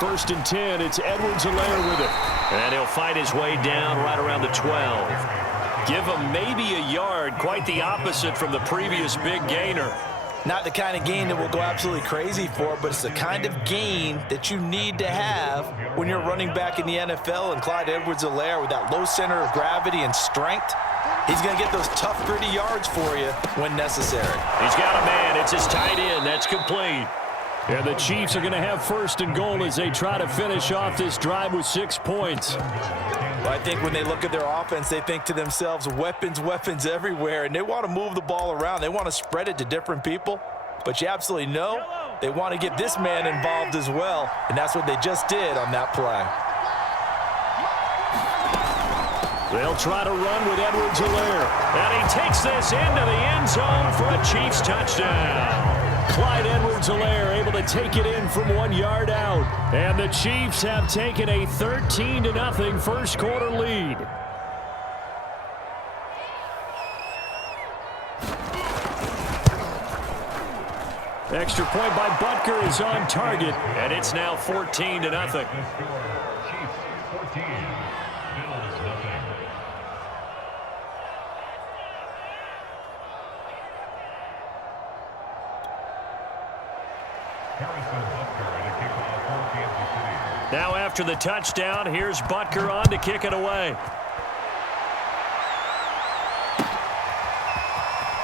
First and 10, it's Edwards-Helaire with it. And he'll fight his way down right around the 12. Give him maybe a yard, quite the opposite from the previous big gainer. Not the kind of gain that will go absolutely crazy for, but it's the kind of gain that you need to have when you're running back in the NFL. And Clyde Edwards-Helaire, with that low center of gravity and strength, he's going to get those tough, gritty yards for you when necessary. He's got a man. It's his tight end. That's complete. And the Chiefs are going to have first and goal as they try to finish off this drive with 6 points. Well, I think when they look at their offense, they think to themselves, weapons, weapons everywhere, and they want to move the ball around. They want to spread it to different people, but you absolutely know they want to get this man involved as well, and that's what they just did on that play. They'll try to run with Edwards-Helaire. And he takes this into the end zone for a Chiefs touchdown. Clyde Edwards-Helaire able to take it in from 1 yard out. And the Chiefs have taken a 13-0 first quarter lead. Extra point by Butker is on target. And it's now 14-0. Now after the touchdown, here's Butker on to kick it away.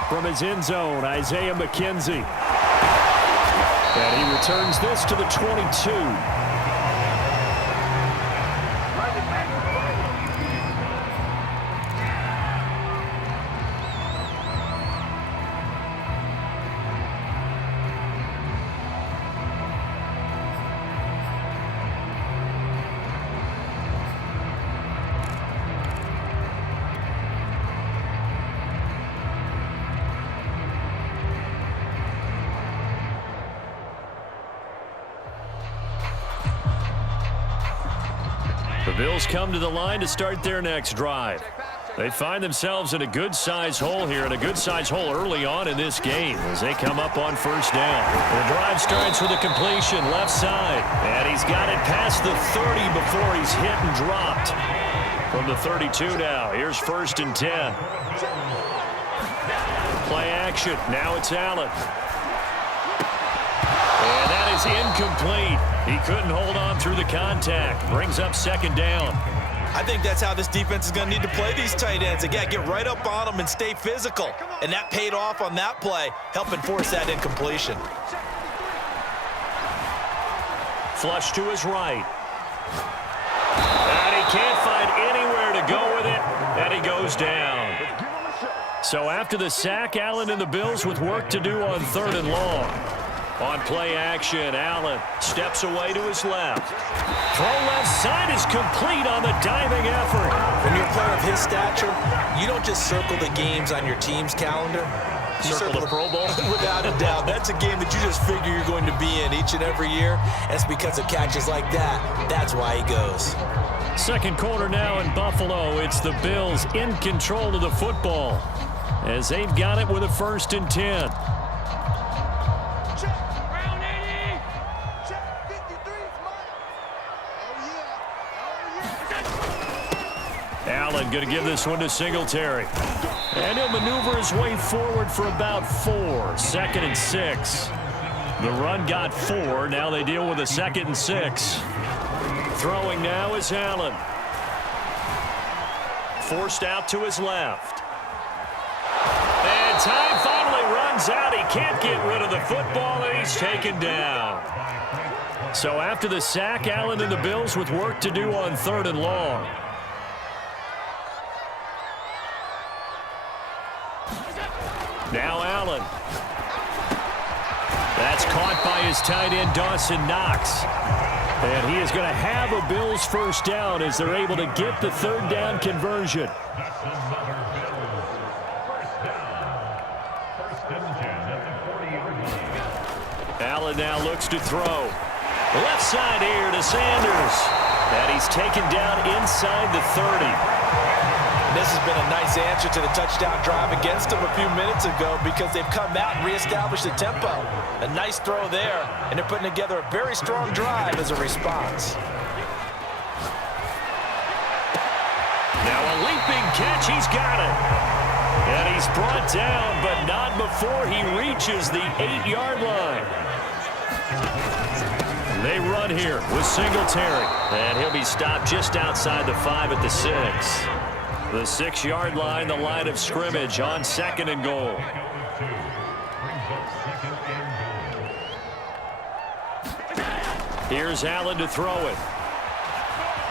From his end zone, Isaiah McKenzie. And he returns this to the 22. The Bills come to the line to start their next drive. They find themselves in a good-sized hole here, and a good-sized hole early on in this game as they come up on first down. The drive starts with a completion left side, and he's got it past the 30 before he's hit and dropped. From the 32 now, here's first and 10. Play action. Now it's Allen. And that is incomplete. He couldn't hold on through the contact. Brings up second down. I think that's how this defense is going to need to play these tight ends. Again, get right up on them and stay physical. And that paid off on that play, helping force that incompletion. Flush to his right. And he can't find anywhere to go with it. And he goes down. So after the sack, Allen and the Bills with work to do on third and long. On play action, Allen steps away to his left. Throw left side is complete on the diving effort. When you're a player of his stature, you don't just circle the games on your team's calendar. You Circle the Pro Bowl? Without a doubt. That's a game that you just figure you're going to be in each and every year. And it's because of catches like that. That's why he goes. Second quarter now in Buffalo. It's the Bills in control of the football as they've got it with a first and 10. Allen going to give this one to Singletary. And he'll maneuver his way forward for about 4. Second and 6. The run got 4. Now they deal with a second and 6. Throwing now is Allen. Forced out to his left. And time finally runs out. He can't get rid of the football, and he's taken down. So after the sack, Allen and the Bills with work to do on third and long. Now Allen. That's caught by his tight end, Dawson Knox. And he is going to have a Bills first down as they're able to get the third down conversion. Allen now looks to throw. Left side here to Sanders. And he's taken down inside the 30. This has been a nice answer to the touchdown drive against them a few minutes ago because they've come out and reestablished the tempo. A nice throw there, and they're putting together a very strong drive as a response. Now a leaping catch, he's got it. And he's brought down, but not before he reaches the 8-yard line. They run here with Singletary, and he'll be stopped just outside the 5 at the 6. The 6-yard line, the line of scrimmage on 2nd and goal. Here's Allen to throw it.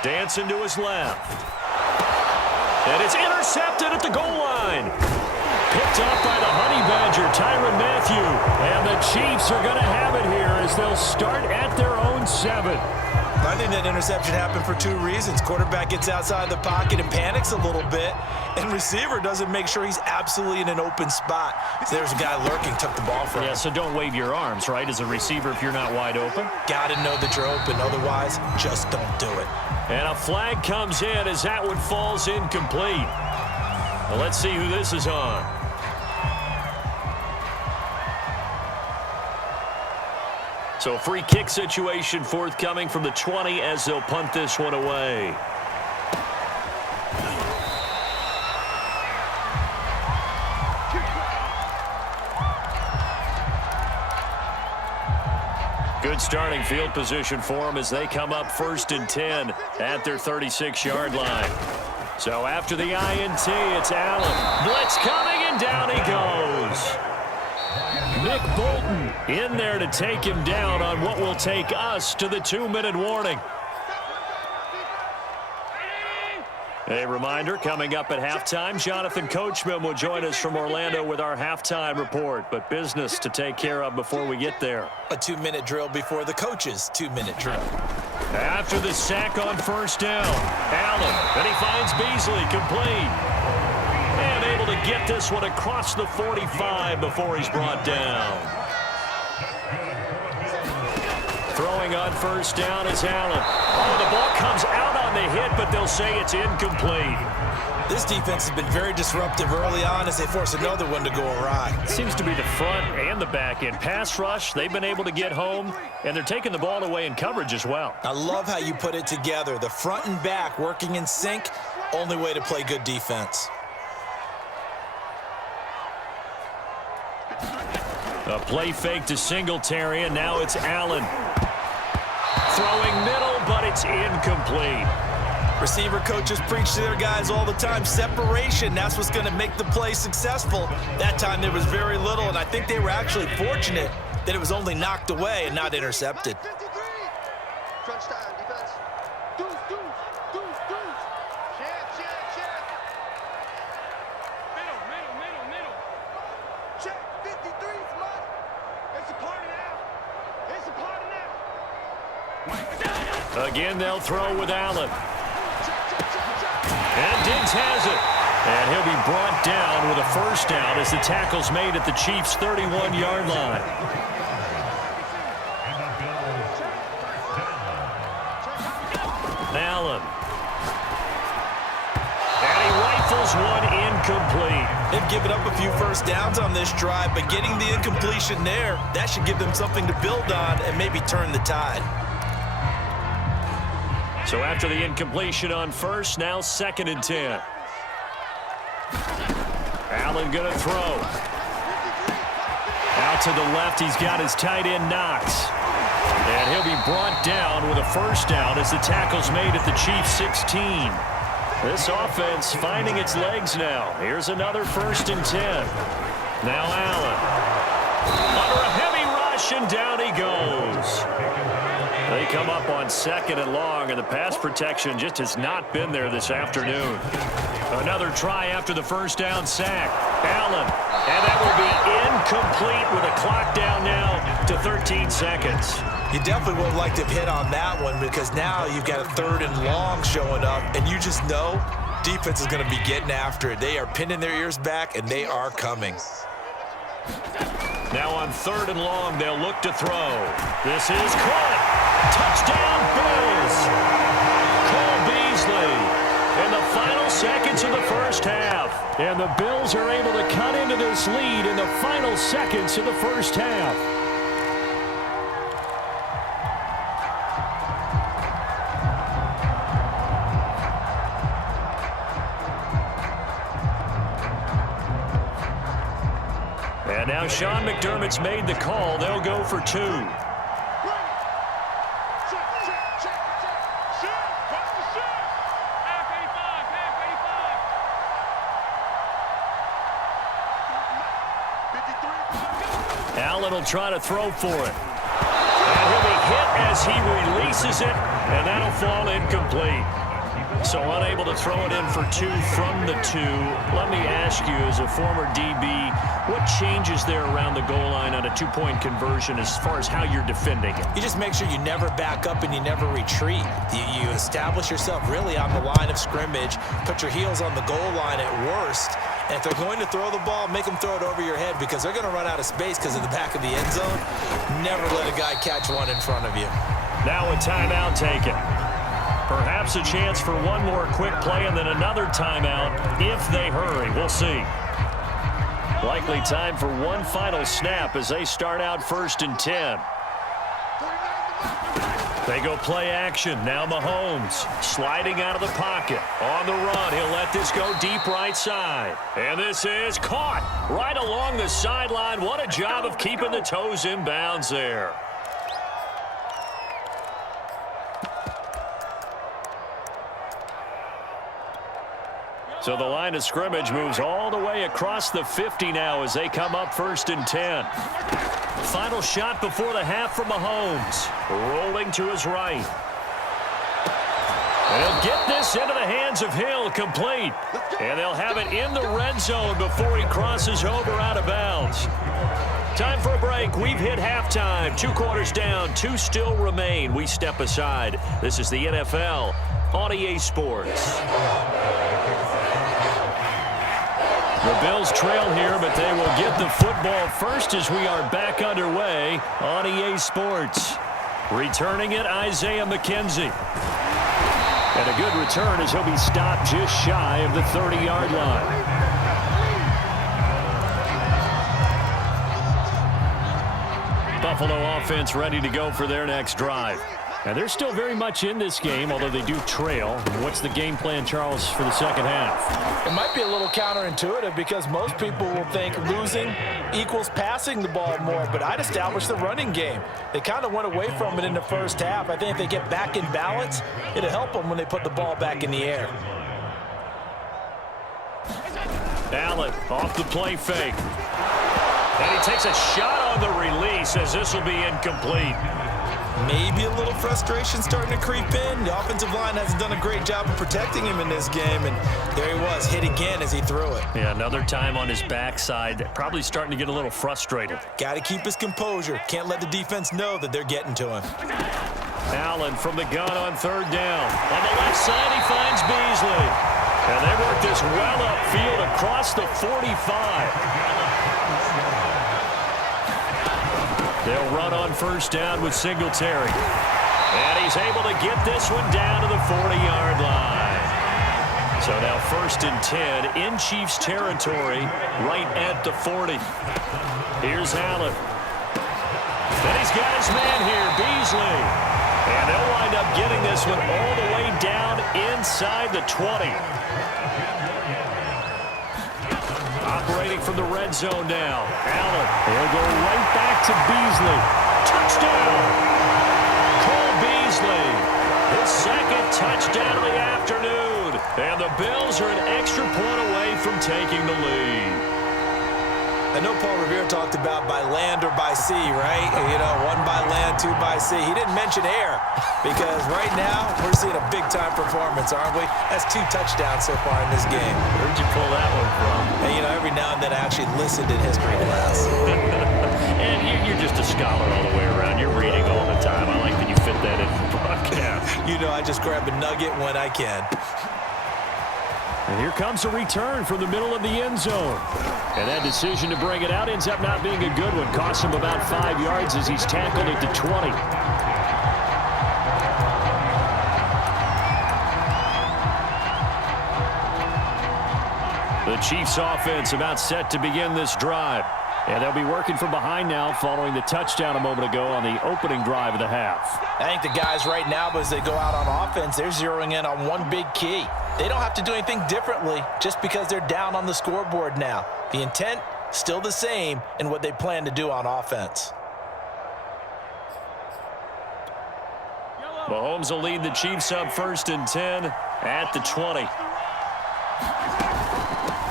Dancing to his left. And it's intercepted at the goal line. Picked up by the Honey Badger, Tyrann Mathieu. And the Chiefs are going to have it here as they'll start at their own 7. I think that interception happened for 2 reasons. Quarterback gets outside the pocket and panics a little bit, and receiver doesn't make sure he's absolutely in an open spot. So there's a guy lurking, took the ball from him. Yeah, so don't wave your arms, right, as a receiver if you're not wide open. Got to know that you're open. Otherwise, just don't do it. And a flag comes in as that one falls incomplete. Well, let's see who this is on. So free kick situation forthcoming from the 20 as they'll punt this one away. Good starting field position for them as they come up 1st and 10 at their 36-yard line. So after the INT, it's Allen. Blitz coming, and down he goes. Nick Bolton in there to take him down on what will take us to the 2-minute warning. A reminder, coming up at halftime, Jonathan Coachman will join us from Orlando with our halftime report, but business to take care of before we get there. A 2-minute drill before the coach's 2-minute drill. After the sack on 1st down, Allen, and he finds Beasley complete. And able to get this one across the 45 before he's brought down. Throwing on 1st down is Allen. Oh, the ball comes out on the hit, but they'll say it's incomplete. This defense has been very disruptive early on as they force another one to go awry. Seems to be the front and the back end. Pass rush, they've been able to get home, and they're taking the ball away in coverage as well. I love how you put it together. The front and back working in sync, only way to play good defense. A play fake to Singletary, and now it's Allen. Throwing middle, but it's incomplete. Receiver coaches preach to their guys all the time. Separation, that's what's going to make the play successful. That time there was very little, and I think they were actually fortunate that it was only knocked away and not intercepted. Again, they'll throw with Allen. And Diggs has it. And he'll be brought down with a 1st down as the tackle's made at the Chiefs' 31-yard line. Allen. And he rifles one incomplete. They've given up a few 1st downs on this drive, but getting the incompletion there, that should give them something to build on and maybe turn the tide. So after the incompletion on 1st, now 2nd and 10. Allen going to throw. Out to the left, he's got his tight end Knox. And he'll be brought down with a 1st down as the tackle's made at the Chiefs' 16. This offense finding its legs now. Here's another 1st and 10. Now Allen. Under a heavy rush, and down he goes. They come up on 2nd and long, and the pass protection just has not been there this afternoon. Another try after the 1st down sack. Allen, and that will be incomplete with a clock down now to 13 seconds. You definitely would have liked to have hit on that one because now you've got a 3rd and long showing up, and you just know defense is going to be getting after it. They are pinning their ears back, and they are coming. Now on 3rd and long, they'll look to throw. This is caught. Touchdown, Bills. Cole Beasley in the final seconds of the first half. And the Bills are able to cut into this lead in the final seconds of the first half. And now Sean McDermott's made the call. They'll go for two. Allen will try to throw for it. And he'll be hit as he releases it, and that'll fall incomplete. So unable to throw it in for two from the two. Let me ask you, as a former DB, what changes there around the goal line on a two-point conversion as far as how you're defending it? You just make sure you never back up and you never retreat. You establish yourself really on the line of scrimmage, put your heels on the goal line at worst, and if they're going to throw the ball, make them throw it over your head because they're going to run out of space because of the back of the end zone. Never let a guy catch one in front of you. Now a timeout taken. Perhaps a chance for one more quick play and then another timeout if they hurry. We'll see. Likely time for one final snap as they start out 1st and 10. They go play action. Now Mahomes sliding out of the pocket. On the run, he'll let this go deep right side. And this is caught right along the sideline. What a job of keeping the toes in bounds there. So the line of scrimmage moves all the way across the 50 now as they come up 1st and 10. Final shot before the half from Mahomes. Rolling to his right. And he'll get this into the hands of Hill, complete. And they'll have it in the red zone before he crosses over out of bounds. Time for a break. We've hit halftime. 2 quarters down, 2 still remain. We step aside. This is the NFL on EA Sports. The Bills trail here, but they will get the football first as we are back underway on EA Sports. Returning it, Isaiah McKenzie. And a good return as he'll be stopped just shy of the 30-yard line. Buffalo offense ready to go for their next drive. And they're still very much in this game, although they do trail. What's the game plan, Charles, for the second half? It might be a little counterintuitive because most people will think losing equals passing the ball more, but I'd establish the running game. They kind of went away from it in the first half. I think if they get back in balance, it'll help them when they put the ball back in the air. Allen off the play fake. And he takes a shot on the release as this will be incomplete. Maybe a little frustration starting to creep in. The offensive line hasn't done a great job of protecting him in this game, and there he was, hit again as he threw it. Yeah, another time on his backside, probably starting to get a little frustrated. Got to keep his composure. Can't let the defense know that they're getting to him. Allen from the gun on 3rd down. On the left side, he finds Beasley. And they work this well upfield across the 45. They'll run on 1st down with Singletary. And he's able to get this one down to the 40-yard line. So now 1st and 10 in Chiefs territory right at the 40. Here's Allen. Then he's got his man here, Beasley. And they'll wind up getting this one all the way down inside the 20. Operating from the red zone now. Allen. He'll go right back to Beasley. Touchdown! Cole Beasley. His 2nd touchdown of the afternoon. And the Bills are an extra point away from taking the lead. I know Paul Revere talked about by land or by sea, right? You know, 1 by land, 2 by sea. He didn't mention air because right now we're seeing a big-time performance, aren't we? That's 2 touchdowns so far in this game. Where'd you pull that one from? And, you know, every now and then I actually listened in history class. And you're just a scholar all the way around. You're reading all the time. I like that you fit that in the broadcast. You know, I just grab a nugget when I can. And here comes a return from the middle of the end zone. And that decision to bring it out ends up not being a good one. Costs him about 5 yards as he's tackled at the 20. The Chiefs offense about set to begin this drive. And they'll be working from behind now following the touchdown a moment ago on the opening drive of the half. I think the guys right now, as they go out on offense, they're zeroing in on one big key. They don't have to do anything differently just because they're down on the scoreboard now. The intent, still the same in what they plan to do on offense. Mahomes will lead the Chiefs up 1st and 10 at the 20.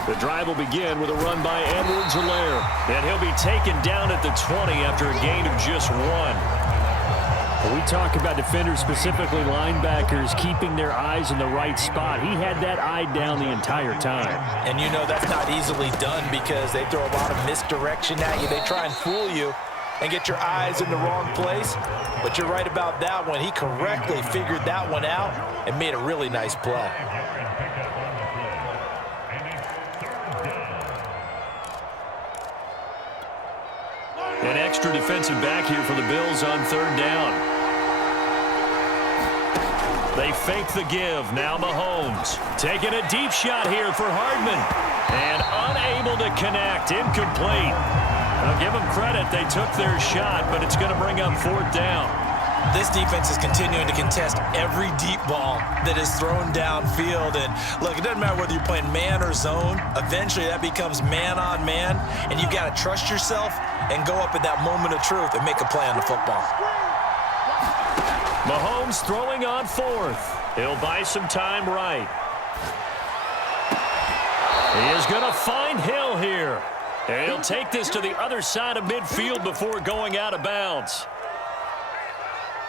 The drive will begin with a run by Edwards-Helaire. And he'll be taken down at the 20 after a gain of just 1. When we talk about defenders, specifically linebackers, keeping their eyes in the right spot, he had that eye down the entire time. And you know that's not easily done because they throw a lot of misdirection at you. They try and fool you and get your eyes in the wrong place. But you're right about that one. He correctly figured that one out and made a really nice play. An extra defensive back here for the Bills on 3rd down. They fake the give. Now Mahomes taking a deep shot here for Hardman. And unable to connect. Incomplete. I'll give them credit. They took their shot, but it's going to bring up 4th down. This defense is continuing to contest every deep ball that is thrown downfield. And look, it doesn't matter whether you're playing man or zone. Eventually that becomes man on man. And you got to trust yourself and go up at that moment of truth and make a play on the football. Mahomes throwing on 4th. He'll buy some time right. He is going to find Hill here. And he'll take this to the other side of midfield before going out of bounds.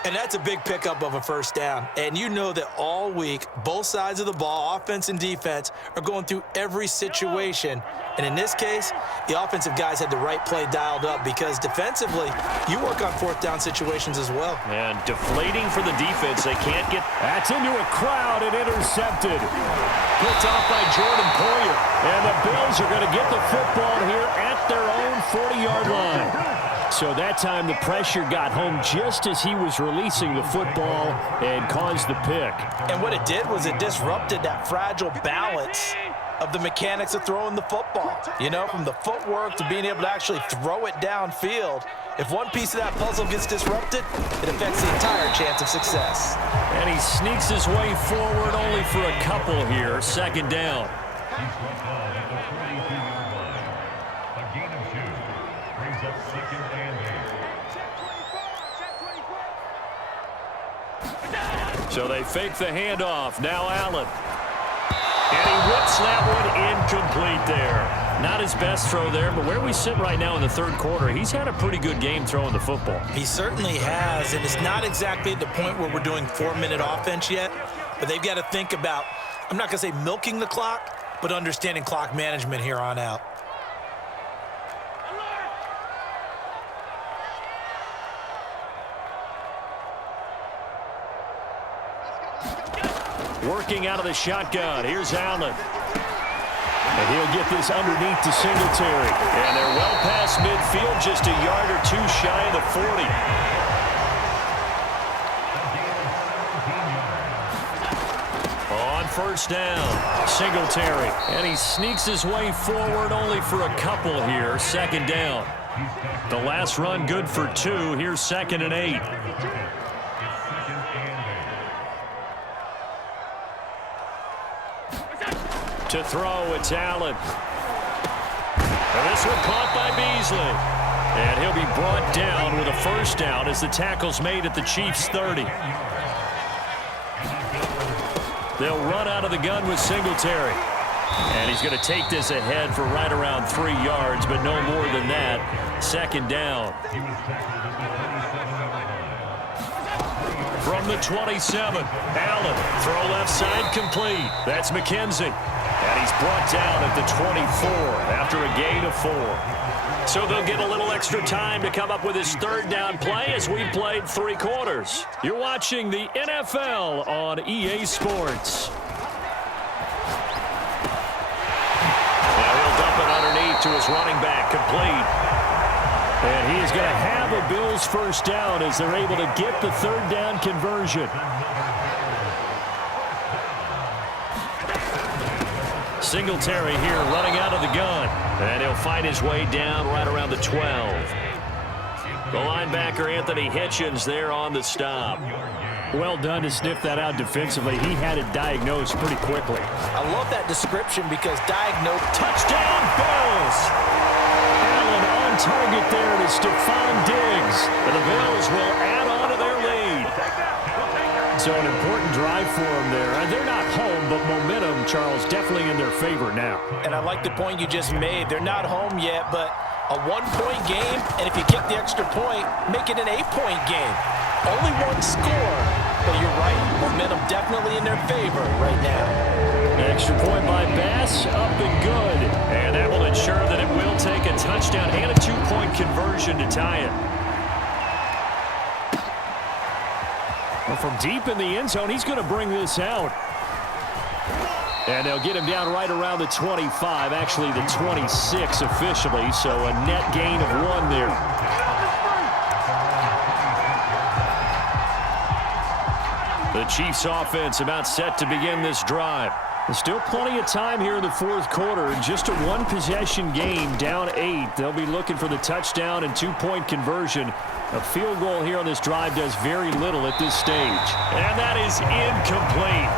And that's a big pickup of a 1st down. And you know that all week, both sides of the ball, offense and defense, are going through every situation. And in this case, the offensive guys had the right play dialed up because defensively, you work on 4th down situations as well. And deflating for the defense. They can't get... That's into a crowd and intercepted. Picked off by Jordan Poyer. And the Bills are going to get the football here at their own 40-yard line. So that time the pressure got home just as he was releasing the football and caused the pick. And what it did was it disrupted that fragile balance of the mechanics of throwing the football. You know, from the footwork to being able to actually throw it downfield. If one piece of that puzzle gets disrupted, it affects the entire chance of success. And he sneaks his way forward only for a couple here. 2nd down. So they fake the handoff. Now Allen. And he whips that one incomplete there. Not his best throw there, but where we sit right now in the 3rd quarter, he's had a pretty good game throwing the football. He certainly has, and it's not exactly at the point where we're doing 4-minute offense yet, but they've got to think about, I'm not going to say milking the clock, but understanding clock management here on out. Working out of the shotgun. Here's Allen. And he'll get this underneath to Singletary. And they're well past midfield, just a yard or 2 shy of the 40. On 1st down, Singletary. And he sneaks his way forward only for a couple here. 2nd down. The last run good for 2. Here's 2nd and 8. To throw, it's Allen. And this one caught by Beasley. And he'll be brought down with a 1st down as the tackle's made at the Chiefs' 30. They'll run out of the gun with Singletary. And he's going to take this ahead for right around 3 yards, but no more than that. 2nd down. From the 27, Allen, throw left side complete. That's McKenzie. And he's brought down at the 24 after a gain of 4. So they'll get a little extra time to come up with his 3rd down play as we played 3 quarters. You're watching the NFL on EA Sports. Now he'll dump it underneath to his running back, complete. And he is going to have a Bills 1st down as they're able to get the 3rd down conversion. Singletary here running out of the gun. And he'll fight his way down right around the 12. The linebacker, Anthony Hitchens, there on the stop. Well done to sniff that out defensively. He had it diagnosed pretty quickly. I love that description because diagnose. Touchdown, Bills! Allen on target there to Stephon Diggs. And the Bills will add on to their lead. So an important drive for them there. They're not home, but momentum, Charles, definitely in their favor now. And I like the point you just made. They're not home yet, but a one-point game, and if you kick the extra point, make it an 8-point game. Only one score, but you're right. Momentum definitely in their favor right now. Extra point by Bass, up and good. And that will ensure that it will take a touchdown and a 2-point conversion to tie it. Well, from deep in the end zone, he's going to bring this out. And they'll get him down right around the 25, actually the 26 officially, so a net gain of 1 there. The Chiefs offense about set to begin this drive. There's still plenty of time here in the fourth quarter. Just a one-possession game, down 8. They'll be looking for the touchdown and 2-point conversion. A field goal here on this drive does very little at this stage. And that is incomplete.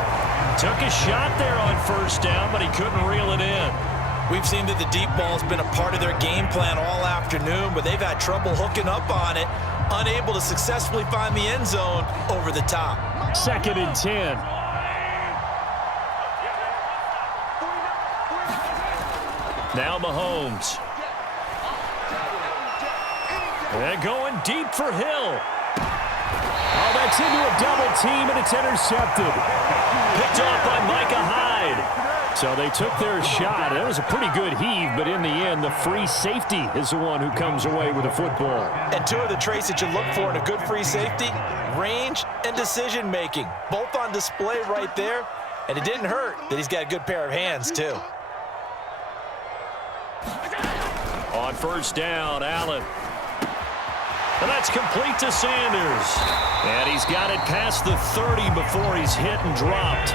Took a shot there on first down, but he couldn't reel it in. We've seen that the deep ball's been a part of their game plan all afternoon, but they've had trouble hooking up on it, unable to successfully find the end zone over the top. 2nd and 10. Now Mahomes. And going deep for Hill. Oh, that's into a double team, and it's intercepted. Picked off by Micah Hyde. So they took their shot. That was a pretty good heave, but in the end, the free safety is the one who comes away with the football. And 2 of the traits that you look for in a good free safety, range and decision-making. Both on display right there, and it didn't hurt that he's got a good pair of hands, too. On first down, Allen. And that's complete to Sanders. And he's got it past the 30 before he's hit and dropped.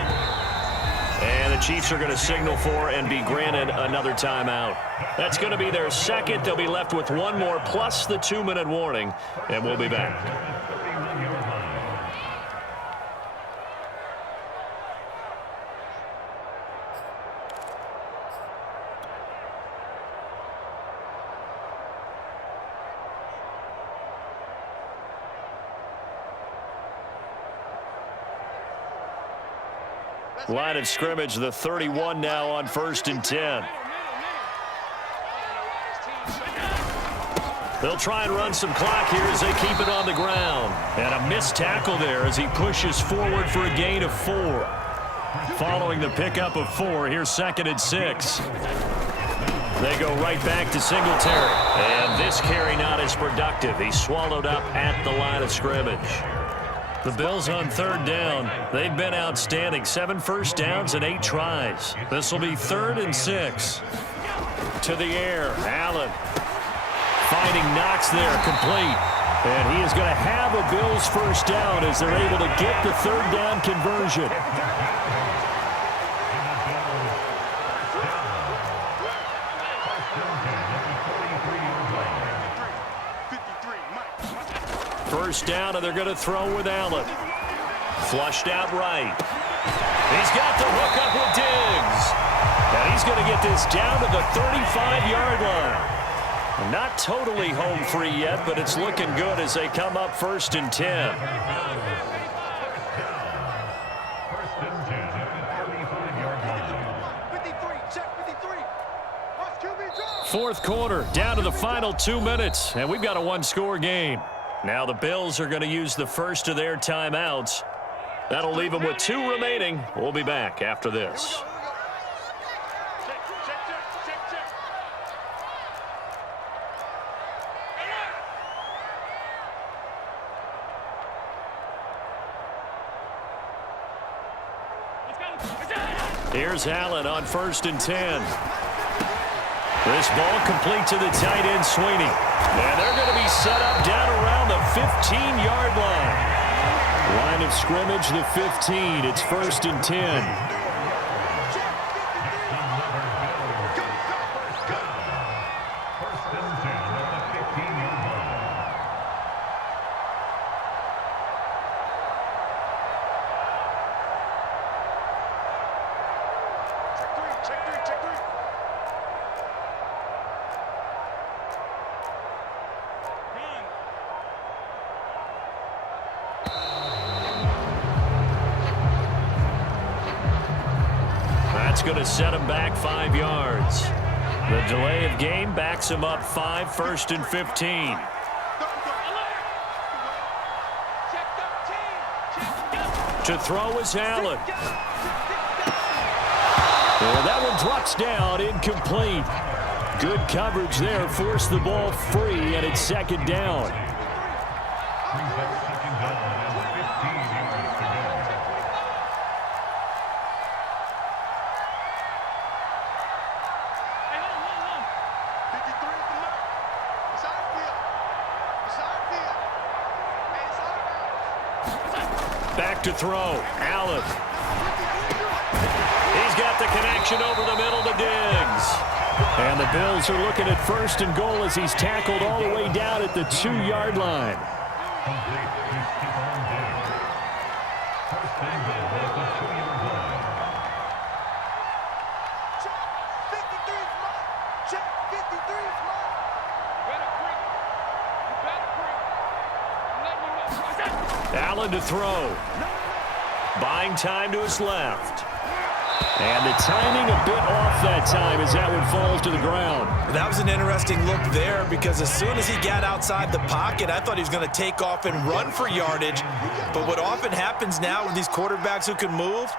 And the Chiefs are going to signal for and be granted another timeout. That's going to be their second. They'll be left with 1 more plus the 2-minute warning. And we'll be back. Line of scrimmage, the 31 now on 1st and 10. They'll try and run some clock here as they keep it on the ground. And a missed tackle there as he pushes forward for a gain of 4. Following the pickup of 4, here's 2nd and 6. They go right back to Singletary. And this carry not as productive. He's swallowed up at the line of scrimmage. The Bills on 3rd down. They've been outstanding. 7 first downs and 8 tries. This will be 3rd and 6. To the air. Allen. Finding Knox there. Complete. And he is going to have a Bills first down as they're able to get the 3rd down conversion. First down, and they're going to throw with Allen. Flushed out right. He's got the hook up with Diggs. And he's going to get this down to the 35-yard line. Not totally home free yet, but it's looking good as they come up 1st and 10. Fourth quarter, down to the final 2 minutes, and we've got a 1-score game. Now the Bills are going to use the first of their timeouts. That'll leave them with 2 remaining. We'll be back after this. Here's Allen on 1st and 10. This ball complete to the tight end, Sweeney. And they're going to be set up down around the 15-yard line. Line of scrimmage, the 15. It's 1st and 10. That's going to set him back 5 yards. The delay of game backs him up 5, 1st and 15. To throw is Allen. And that one drops down, incomplete. Good coverage there, forced the ball free, and it's 2nd down. Back to throw, Allen. He's got the connection over the middle to Diggs. And the Bills are looking at 1st and goal as he's tackled all the way down at the 2-yard line. Allen to throw. Buying time to his left. And the timing a bit off that time as that one falls to the ground. That was an interesting look there because as soon as he got outside the pocket, I thought he was going to take off and run for yardage. But what often happens now with these quarterbacks who can move,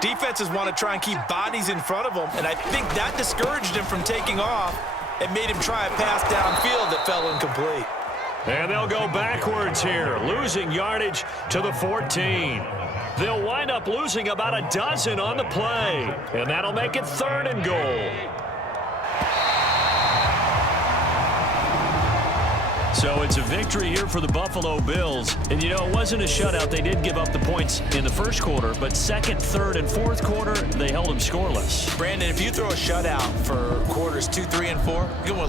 defenses want to try and keep bodies in front of them. And I think that discouraged him from taking off and made him try a pass downfield that fell incomplete. And they'll go backwards here, losing yardage to the 14. They'll wind up losing about a dozen on the play. And that'll make it 3rd and goal. So it's a victory here for the Buffalo Bills. And, you know, it wasn't a shutout. They did give up the points in the 1st quarter. But 2nd, 3rd, and 4th quarter, they held them scoreless. Brandon, if you throw a shutout for quarters 2, 3, and 4, you can win